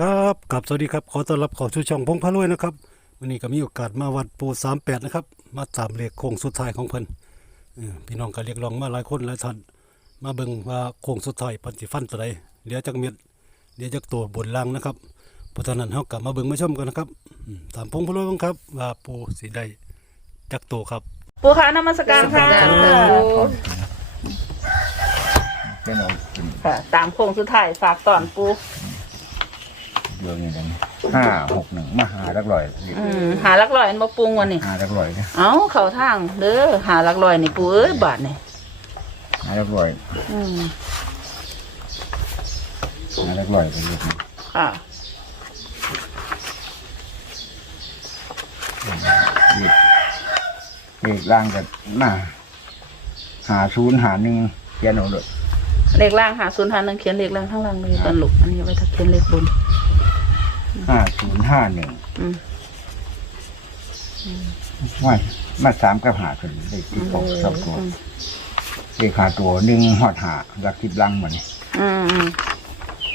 ครับกับสวัสดีครับขอต้อนรับเข้าสู่ช่องพงพะรวยนะครับวันนี้ก็มีโอกาสมาวัดปูสามแปดนะครับ มาตามเลขโค้งสุดท้ายของเพิ่นเออพี่น้องก็เรียกร้องมาหลายคนหลายท่านมาเบิ่งว่าโค้งสุดท้ายเพันสิฟันตัวใดเหลือจักเม็ดเหลือจักตัวบนล่างนะครับเพราะฉะนั้นเฮากลับมาเบิ่งมาชมกันนะครับอืมตามพงพะรวยบ้างครับว่าปูสิได้จักตัวครับ ปูค่ะนมัสการค่ะนมัสการปูเป็นเอากินค่ะ ตามโค้งสุดท้ายฝากตอนปู เรื่องนี้กันห้าหกหนึ่งมาหารักลอยอืมหาลักลอยอันบ่ปรุงวันนี้หารักลอยนะเอ้าเข้าทางเด้อหาลักลอยนี่ปูเอ้ยบาทนี่หารักลอยอืมหารักลอยเป็นเรื่องนี้ค่ะอีกอีกร่างกันมาหาศูนย์หาหนึ่งเขียนเอาเลยเลขล่างหาศูนย์หาหนึ่งเขียนเลขล่างข้างล่างเลยกันลูกอันนี้เอาไว้ถ้าเขียนเลขบน ห้าศูนย์ห้าหนึ่งอืมว่ามาสามกับหาคนเลขที่สองสองตัวเลขหาตัวหนึ่งหอดหารักทิบลังเหมือนอืมอืม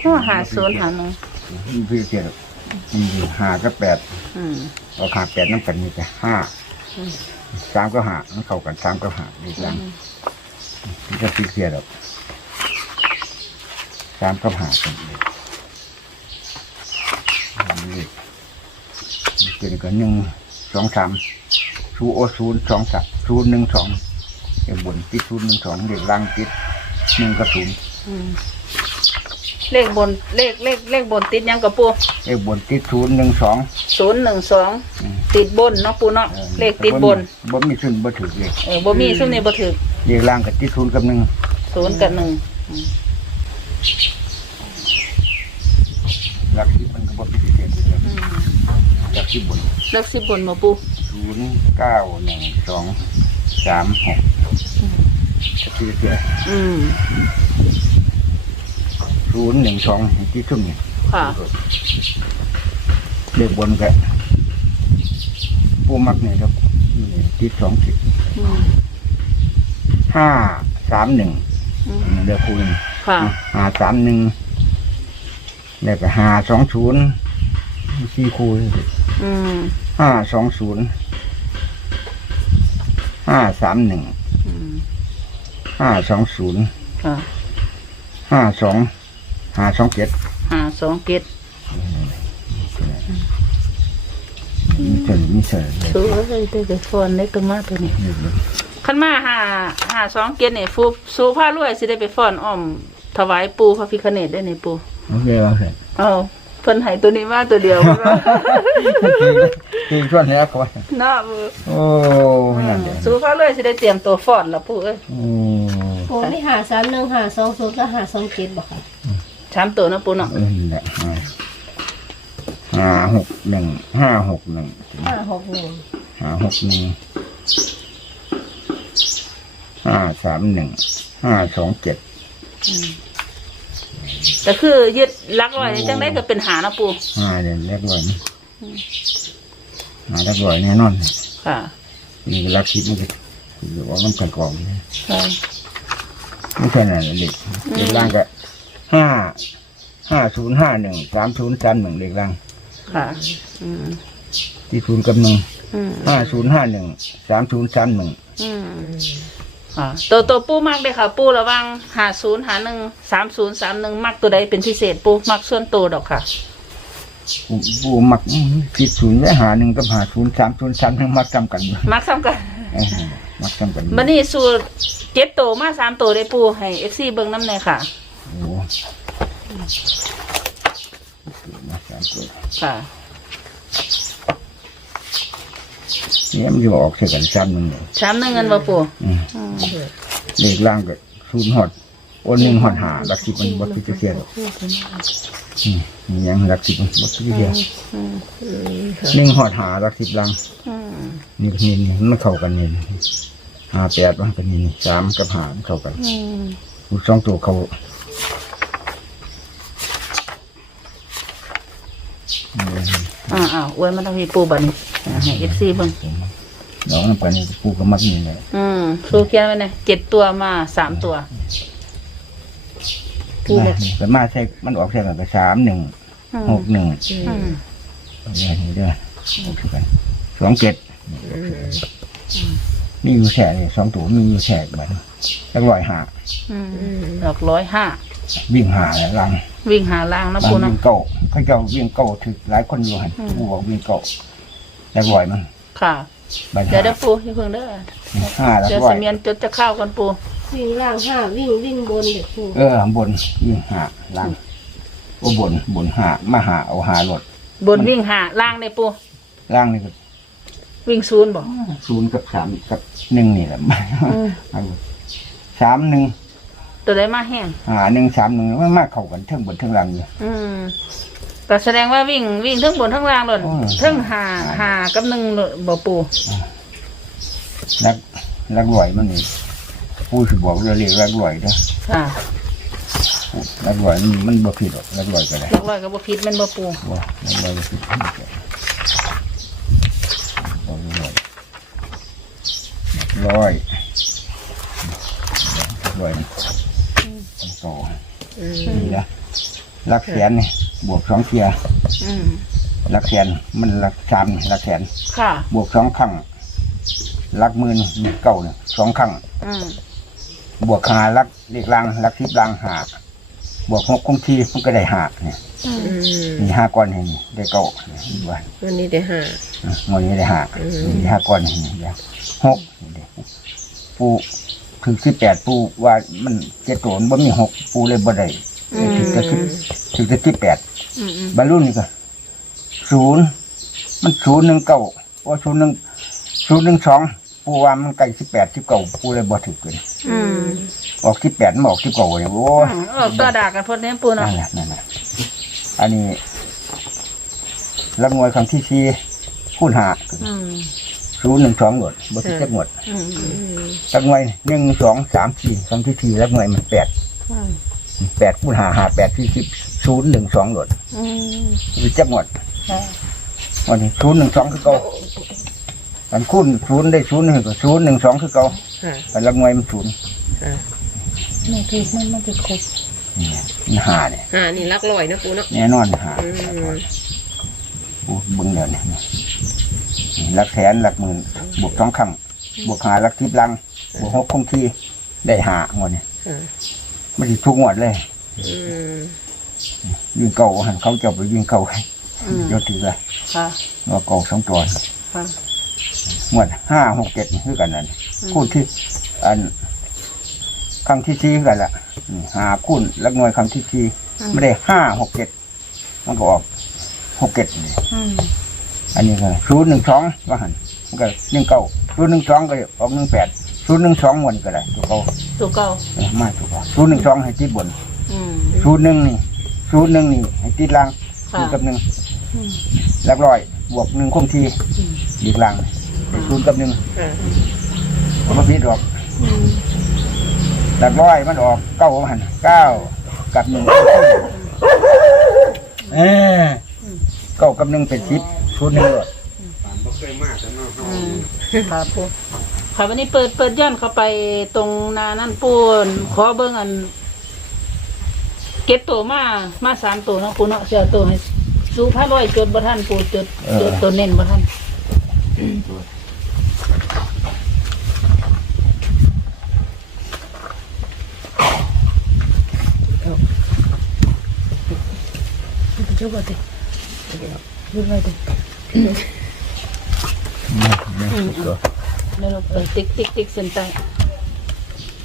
ก็หาศูนย์หาหนึ่งพี่เขียนมันอยู่หากับแปดอืมเราหาแปดน้ำกันมีแต่ห้าอืมสามก็หามันเข้ากันสามก็หาเลขลังที่จะฟิกเสียดอกสามกับหาคนเลยอั นนี้เป็นกันหนึ่งสองสามศูนย์โอศูนย์สองสามศูนย์หนึ่งสองเด็กบนติดศูนย์หนึ่งสองเด็กล่างติดหนึ่งกับศูนย์อืมเลขบนเลขเลขเลขบนติดยังกับปูเด็กบนติดศูนย์หนึ่งสอง ศูนย์หนึ่งสองติดบนเนาะปูเนาะเลขติดบนบ่มีศูนย์บ่ถือเลยเออบ่มีซุ่มนี่บ่ถึกเด็กล่างกับติดศูนย์กับหนึ่งศูนย์กับหนึ่ง หลักที่มันก็บ่พิเศษเลยหลักที่บนเลขสิบบนมาปูศูนย์เก้าหนึ่งสองสามหกก็คือเสียอืมศูนย์หนึ่งสองที่ซุ่มนี่ค่ะเรียกบนแกปูมักเนี่ยครับนี่ติดสองสิบอืมห้าสามหนึ่งอืมเรียกคูณค่ะห้าสามหนึ่ง แล้วก็ห้าสองศูนย์สี่คูณอืมห้าสองศูนย์ห้าสามหนึ่งอืมห้าสองศูนย์ค่ะห้าสองห้าสองเจ็ดห้าสองเจ็ดมีเฉยมีเฉยสู้เอ้ยได้ไปฟอนได้ตัวมาตัวนี้ขันมาห้าห้าสองเจ็ดนี่ฟูสู้ผ้ารวยสิได้ไปฟ้อนอ้อมถวายปูพระพิคเนตได้ในปู โอเคแล้วเสร็จเอาเพิ่นให้ตัวนี้มาตัวเดียว คือช่วงนี้เขาเนาะปูโอ้นั่นเองสู้ผ้ารวยสิได้เตรียมตัวฟ้อนละปูเอ้ยโอ้โอ้นี่หาสามหนึ่งหาสองศูนย์ก็หาสองเจ็ดบอกค่ะชามตัวนะปูเนาะเออนั่นแหละห้าหกหนึ่งห้าหกหนึ่งห้าหกหนึ่งห้าหกหนึ่งห้าสามหนึ่งห้าสองเจ็ด แต่คือยึดลักไว้นี่จังได้ก็เป็นหานะปูห้าเดือนแรกร้อยนะห้าแรกร้อยแน่นอนค่ะนี่ก็รักคิดมันก็อยู่ว่ามันกันกองนะค่ะไม่ใช่นั่นเด็กเด็กล่างก็ห้าห้าศูนย์ห้าหนึ่งสามศูนย์สามหนึ่งเด็กล่างค่ะอืมที่ศูนย์กับหนึ่งอืมห้าศูนย์ห้าหนึ่งสามศูนย์สามหนึ่ง อืมค่ะตัวตัวปูมากเลยค่ะ ปูระวังหาศูนย์หาหนึ่งสามศูนย์สามหนึ่งมักตัวใดเป็นพิเศษปูมักส่วนตัวดอกค่ะ ปูปูมักคิดศูนย์ไว้หาหนึ่งกับหาศูนย์สามศูนย์สามหนึ่งมักจำกันอยู่มักซ้ำกันเออมักจำกันอยู่บันนี้สูตรเจ็ดตัวมาสามตัวได้ปูให้เอฟซีเบิ้งน้ำในค่ะ โอ้มาสามตัวค่ะ เนี่ยมันจะออกเสียกันซ้ำหนึ่งเลย สามหนึ่งเงินบ่ปูอืมอืม เลขล่างก็ศูนย์หอดโอนหนึ่งหอดหาลักสิบมันบดที่เสียรอกอืมมีหยังลักสิบมันบดที่เสียอืมหนึ่งหอดหาลักสิบลังนี่นี่นี่มันเข้ากันนี่หาแปดมันกันนี่สามกับหามันเข้ากันอืมอุสองตัวเขาอ่าอ่าอวยมันต้องมีปูบัดนี้อ่าให้เอฟซีเบิ้ง น้องกันนี่ปูกระมัดนี่แหละอืมสูเขียนไว้เนี่ยเจ็ดตัวมาสามตัวปูบอกเป็นมาใช่มันออกใช่กันก็สามหนึ่งอืมหกหนึ่งอืมเนี่ยนี่เด้อสองเจ็ดมีอยู่แฉเลยสองตัวมีอยู่แฉแบบแล้วลอยหาอืมดอกร้อยห้าวิ่งหาแล้วลังวิ่งหาล่างนะบางปูเนาะวิ่งเก่าเขาเจ้าวิ่งเก่าถึงหลายคนอยู่หันอืม ผู้บอกวิ่งเก่าแล้วลอยมันค่ะ บันเดี๋ยวเดี๋ยวปูอย่าเพิ่งเด้อห้าแล้วเดี๋ยวลอเสยมียนจดจะเข้ากันปูวิ่งล่างห้าวิ่งวิ่งบนเด็กปูเออบนวิ่งหาลังโอ้บนบนหามาหาเอาหารถบนวิ่งหาล่างในปูล่างนี่ก็วิ่งศูนย์บอกศูนย์กับสามกับหนึ่งนี่แหละอืมสามหนึ่งตัวใดมาแห้งหาหนึ่งสามหนึ่งมันมากเข้ากันเทั้งบนเทั้งล่างอยู่อืม แต่แสดงว่าวิ่งวิ่งทั้งบนทั้งล่างเลยอืม ทั้งหาหากับหนึ่งเลยบ่ปูรักรักรวยมันนี่ผู้สิบอกเรื่องเรียกรักรวยเด้อค่ะรักรวยมันมันบ่ผิดหรอกรักรวยก็ได้หลักร้อยกับบ่ผิดแมันบ่ปูว่ารักรวยบ่ผิดบอกรวยร้อยร้อยต้องโตนี่นะรักแสนนี่ บวกสองเทียอืมรักแสนมันรักสามนี่รักแสน ค่ะบวกสองครั้งรักหมื่นมีเก้าเนี่ยสองครั้งอืมบวกหารักเด็กลังรักทิพลังหาบวกหกคงทีมันก็ได้หาเนี่ยอืมมีห้าก้อนเห็นได้เก้าเนี่ยนี่ว่าวันนี้ได้ห้าอืมงวดนี้ได้หามีห้าก้อนเห็นเดี๋ยวหกนี่เด้ปูถึงสิบแปดปูว่ามันเจ็ดตัวมันบ่มีหกปูเลยบ่ได้ถึงจะสิบถึงจะสิบแปดอืมอืม บรรลุนี่ก็ศูนย์มันศูนย์หนึ่งเก้าว่าศูนย์หนึ่งศูนย์หนึ่งสองปูว่ามันใกล้สิบแปดสิบเก้าปูเลยบ่ถึงเกินอืมออกสิบแปดมันออกสิบเก้าเนี่ยโอ้ยเออตัวด่ากันพดเนี้ปูเนาะนั่นแหละนั่นแหละอันนี้รับงวยคำที่สี่คูณหาอืมศูนย์หนึ่งสองหมดบทที่จะหมดอืมอืมรับงวยหนึ่งสองสามสี่คำที่สี่รับงวยมันแปดอืม แปดคูณหาหาแปดที่สิบศูนย์หนึ่งสองหมดอืมมันจะหมดค่ะวันนี้ศูนย์หนึ่งสองคือเก่าอันคูณศูนย์ได้ศูนย์หนึ่งก็ศูนย์หนึ่งสองคือเก่าค่ะอันรับงวยมันศูนย์นี่คือมันมันเป็นครบนี่มันหาเนี่ยห้านี่รักลอยนะปูเนาะแน่นอนหาอืมโอ้เบึงเดี๋ยวนี้นี่หลักแสนหลักหมื่นบวกสองครั้งบวกหาหลักทิพลังบวกหกคงที่ได้หางวดเนี่ยค่ะไม่ได้ทุกงวดเลยอืมยิงเก่าหันเขาจะไปยิงเก่าให้อืมยศถือเลยค่ะว่าเก่าสองตัวค่ะงวดห้าหกเจ็ดนี่คือกันนั่นอืมคูณที่ อันครั้งที่สี่กันละนี่หาคูณแล้วงวดครั้งที่สี่ไม่ได้ห้าหกเจ็ดมันก็ออกหกเจ็ดนี่ อืมอันนี้ก็ศูนย์หนึ่งสองว่าหันมันก็หนึ่งเก้าศูนย์หนึ่งสองก็ออกหนึ่งแปด ศูนย์หนึ่งสองวันก็ได้ตัวเขาตัวเก่าเออมาตัวเขาศูนย์หนึ่งสองให้ติดบนอืม ศูนย์หนึ่งนี่ศูนย์หนึ่งนี่ให้ติดล่างค่ะ ศูนย์กับหนึ่งอืม หลักร้อย บวกหนึ่งคงที่อืมดีกล่างศูนย์กับหนึ่งค่ะ ผมมาพิดออกอืมหลักร้อยมันออกเก้าหันเก้ากับหนึ่งเออเก้ากับหนึ่งเป็นสิบศูนย์หนึ่งเลย อืมค่ะปู ค่ะวันนี้เปิดเปิดย่านเข้าไปตรงนานั่นปูนขอเบิ่งอัน เก็บตัวมามาสามตัวเนาะปูเนาะเสียตัวให้สู้พระร้อยจดบ่ทันปูจดจดตัวเน้นบ่ทันเจ้าบ่ติดูไว้ดิแล้ วเราเปิดติ๊กติ๊กติ๊กเส้นใต้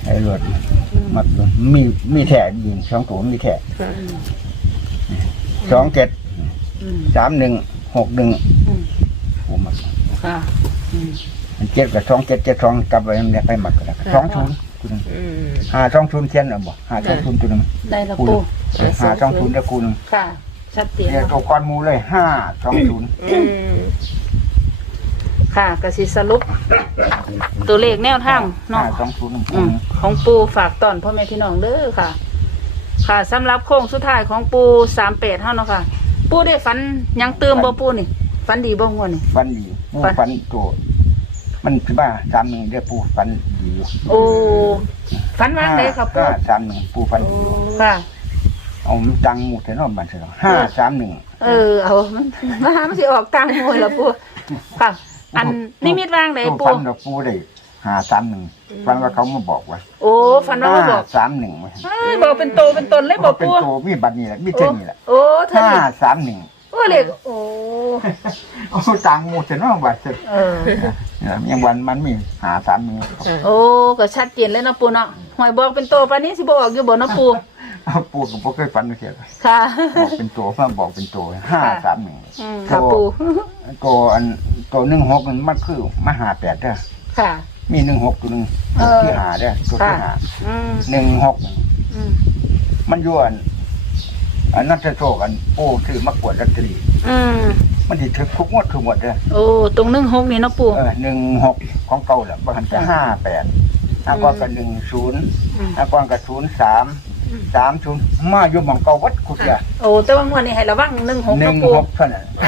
ให้รวดมัดเลยมีมีแถยิงสองตัวมีแถค่ะสองเจ็ดอืมสามหนึ่งหกหนึ่งอืมโอ้มัดค่ะอืม มันเจ็ดกับสองเจ็ดเจ็ดสองกลับไปมันเนี่ยไปหมัดกันแล้วสองศูนย์คุณอืม หาสองศูนย์เทียนเอาบ่หาสองศูนย์ตัวหนึงได้แล้วคูณปูหาสองศูนย์ได้คูณหนึ่งค่ะ ชัดเจนเนี่ยตัวก้อนหมูเลยห้าสองศูนย์อืม ค่ะกสิสรุป ตัวเลขแนวทางห้าเนาะ สองศูนย์อืมของปูฝากตอนพ่อแม่พี่น้องเด้อค่ะ ค่ะสำหรับโค้งสุดท้ายของปูสามเป็ดเท่าเนาะค่ะ ปูได้ฝันหยังเติมบ่ปูนี่ฝันดีบ่งวดนี่ ฟันดีปูฟัน ฟันตัว มันคือบ้าสามหนึ่งเรียกปูฟันดีอยู่โอ้ฝันว่างไดครับปูห้าสามหนึ่งปูฟันดีอยู่ค่ะ เอามันตังหมูแต่นอกบ้านเสนาะห้าสามหนึ่งเออเอามันมามันสิออกกลางมวยละปูค่ะ อันนิมิตวางไหนปู ฟันกับปูได้ห้าสามหนึ่งฟันว่าเขามาบอกว่าโอ้ฟันว่าห้าบอกสามหนึ่งเอ้ยบอกเป็นโตเป็นตนเลยบบออกกเป็นปูโตมีบัตรนี่แหละมีโอ้เท่านี้แหละโอ้เท่าห้านี้สามหนึ่งโอ้เล็กโอ้เอาตังหมูแต่นอกบ้านเสนาะเออยังวันมันมีหาสามหนึ่งโอ้ก็ชัดเจนเลยเนาะปูเนาะหวยบอกเป็นโตปานนี้สิบออกอยู่บ่เนาะปู เอาปูกับปูเคยฟันเขียนค่ะ บอกเป็นโตมาบอกเป็นโตห้าสามหนึ่งอืมค่ะปูตัวอันตัวหนึ่งหกมันมันคือมาหาแปดเด้อค่ะ มีหนึ่งหกตัวหนึ่งเออที่หาเด้อตัวที่หาอืมหนึ่งหกอืมมันอยวนอันนั้นจะโชคอันโอ้คือมากวดลัตเตอรี่อืมมันที่ถึกทุกงวดทุกงวดเด้อโอ้ตรงหนึ่งหกนี่เนาะปูเออหนึ่งหกของเก่าแหละบางคันจะห้าแปดอากอนกับหนึ่งศูนย์อืมอากอนกับศูนย์สาม สามศูนย์มาอยู่หมองเก่าวัดคุเดียโอ้แต่ว่างวดนี้ให้ระวังหนึ่งหกหนึ่เนาะงปูหกเท่านั้นโอ้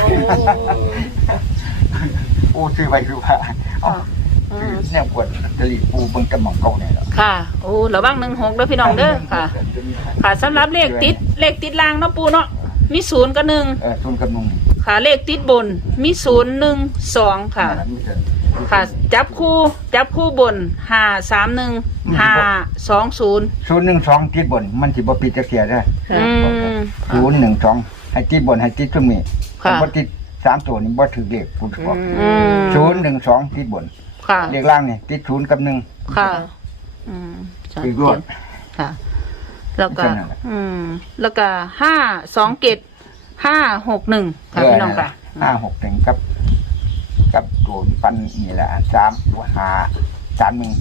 ปูซื้อไว้คือว่าเอาอืมเนี่ยกวดลัตเตอรี่ปูเบิ่งจะหมองเก่าเนี่ยเหรอค่ะ โอ้ระวังหนึ่งหกเด้อพี่น้องเด้อค่ะ ค่ะสำหรับเลขติดเลขติดล่างเนาะปูเนาะมีศูนย์กับหนึ่งเออทุนกับนุ่งค่ะเลขติดบนมีศูนย์หนึ่งสองค่ะ ค่ะ จับคู่จับคู่บนห้าสามหนึ่งห้าสองศูนย์ศูนย์หนึ่งสองติดบน มันสิบ่ปิดจะเสียได้อืม ศูนย์หนึ่งสองให้ติดบนให้ติดขึ้นนี่ค่ะ บ่ติดสามตัวนี่บ่ถือเลขปูบอกอืมศูนย์หนึ่งสองติดบนค่ะ เลขล่างนี่ติดศูนย์กับหนึ่ง ค่ะ อืมชัดคือเจรวดนค่ะ แล้วก็ แค่นั้นแหละอืม แล้วก็ห้าสองเกตห้าหกหนึ่งค่ะพี่น้องค่ะ ห้าหกหนึ่งกับ กับตัวปันนี่แหละสามตัวหาสามหนึ่ง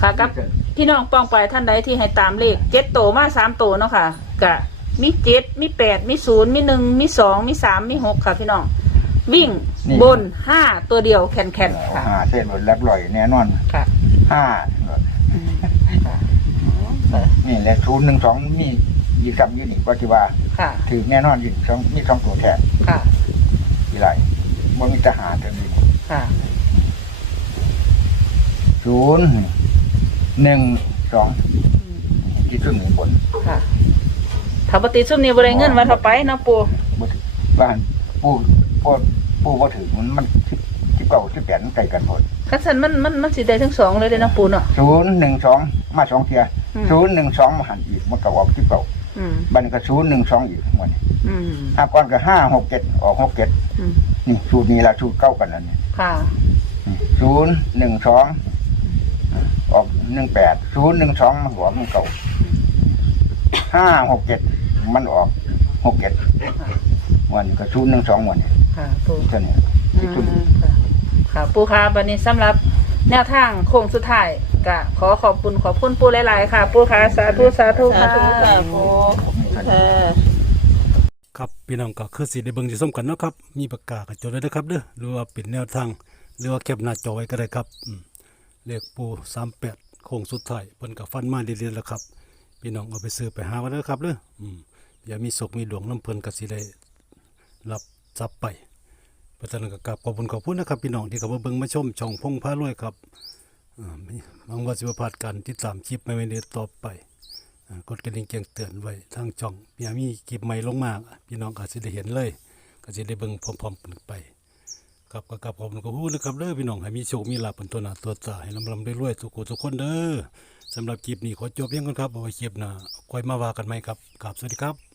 ค่ะกับพี่น้องป้องไปท่านใดที่ให้ตามเลขเจ็ดโตมาสามโตเนาะค่ะกะมีเจ็ดมีแปดมีศูนย์มีหนึ่งมีสองมีสามมีหกค่ะพี่น้อง วิ่งบนห้าตัวเดียวแคนแคนๆค่ะหาเส้นบนแลบลอยแน่นอนค่ะห้านี่แหละศูนย์หนึ่งสองมียีกับยูนี่ก็ที่ว่าค่ะถือแน่นอนอยู่สองมีสองตัวแทนค่ะอีไร บ่มีทหารตัวนี้ค่ะ ศูนย์หนึ่งสองที่ขึ้นหนึ่งบนค่ะถ้าปฏิสุมนี้บริเงินวัดเอาไปเนาะปูบ่ถือบ้านปูปูปูบ่ถือมันมันสิบสิบเก้าสิบแปดมันใกล้กันหมดคันสันมันมันมันสิได้ทั้งสองเลยเด้อเนาะปูเนาะศูนย์หนึ่งสองมาสองเทียอืมศูนย์หนึ่งสองมาหันอีกมันก็ออกสิบเก้าอืมบัดนก็ศูนย์หนึ่งสองอีกวันอืมห้าก้อนก็ห้าหกเจ็ดออกหกเจ็ดอืม นี่สูตรนี้ละสูตรเก้ากันอันนี้ค่ะ ศูนย์หนึ่งสองออกหนึ่งแปดศูนย์หนึ่งสองมันหัวมันเก่าห้าหกเจ็ดมันออกหกเจ็ดวันก็ศูนย์หนึ่งสองวันนี้ค่ะปูเท่านี้อืมค่ะค่ะปูค่ะวันนี้สำหรับแนวทางโค้งสุดท้ายก็ขอขอบคุณขอบคุณปูหลายๆค่ะ ปูค่ะสาธุสาธุค่ะค ครับพี่น้องก็คือสิได้เบิ่งสิส้มกันเนาะครับมีปากกากับจดไว้นะครับเด้อหรือว่าเป็นแนวทางหรือว่าแคปหน้าจอไว้ก็ได้ครับเลขปู38โค้งสุดท้ายเพิ่นก็ฟันมาเรื่อยๆแล้วครับ พี่น้องเอาไปซื้อไปหากันเด้อครับเด้ออย่ามีศกมีดวงน้ำเพิ่นก็สิได้รับทรัพย์ไปเพราะฉะนั้นก็กราบขอบคุณขอบคุณนะครับพี่น้องที่เข้ามาเบิ่งมาชมช่องพงพารวยครับอ่ามีหวังว่าสิบ่พาดกันติดตามคลิปใหม่ๆในต่อไปอ่า กดกระดิ่งแจ้งเตือนไว้ทางช่องพี่มีคลิปใหม่ลงมาพี่น้องก็สิได้เห็นเลย ก็สิได้เบิ่งพร้อมๆกันไปครับก็กับขอบคุณกับผู้นะครับเด้อพี่น้องให้มีโชคมีลาภเป็นตัวหน้าตัวตาให้ลำลำได้รวยๆทุกคนทุกคนเด้อสำหรับคลิปนี้ขอจบเพียงก่อนครับเอาไว้คลิปหน้าค่อยมาว่ากันใหม่ครับกราบสวัสดีครับ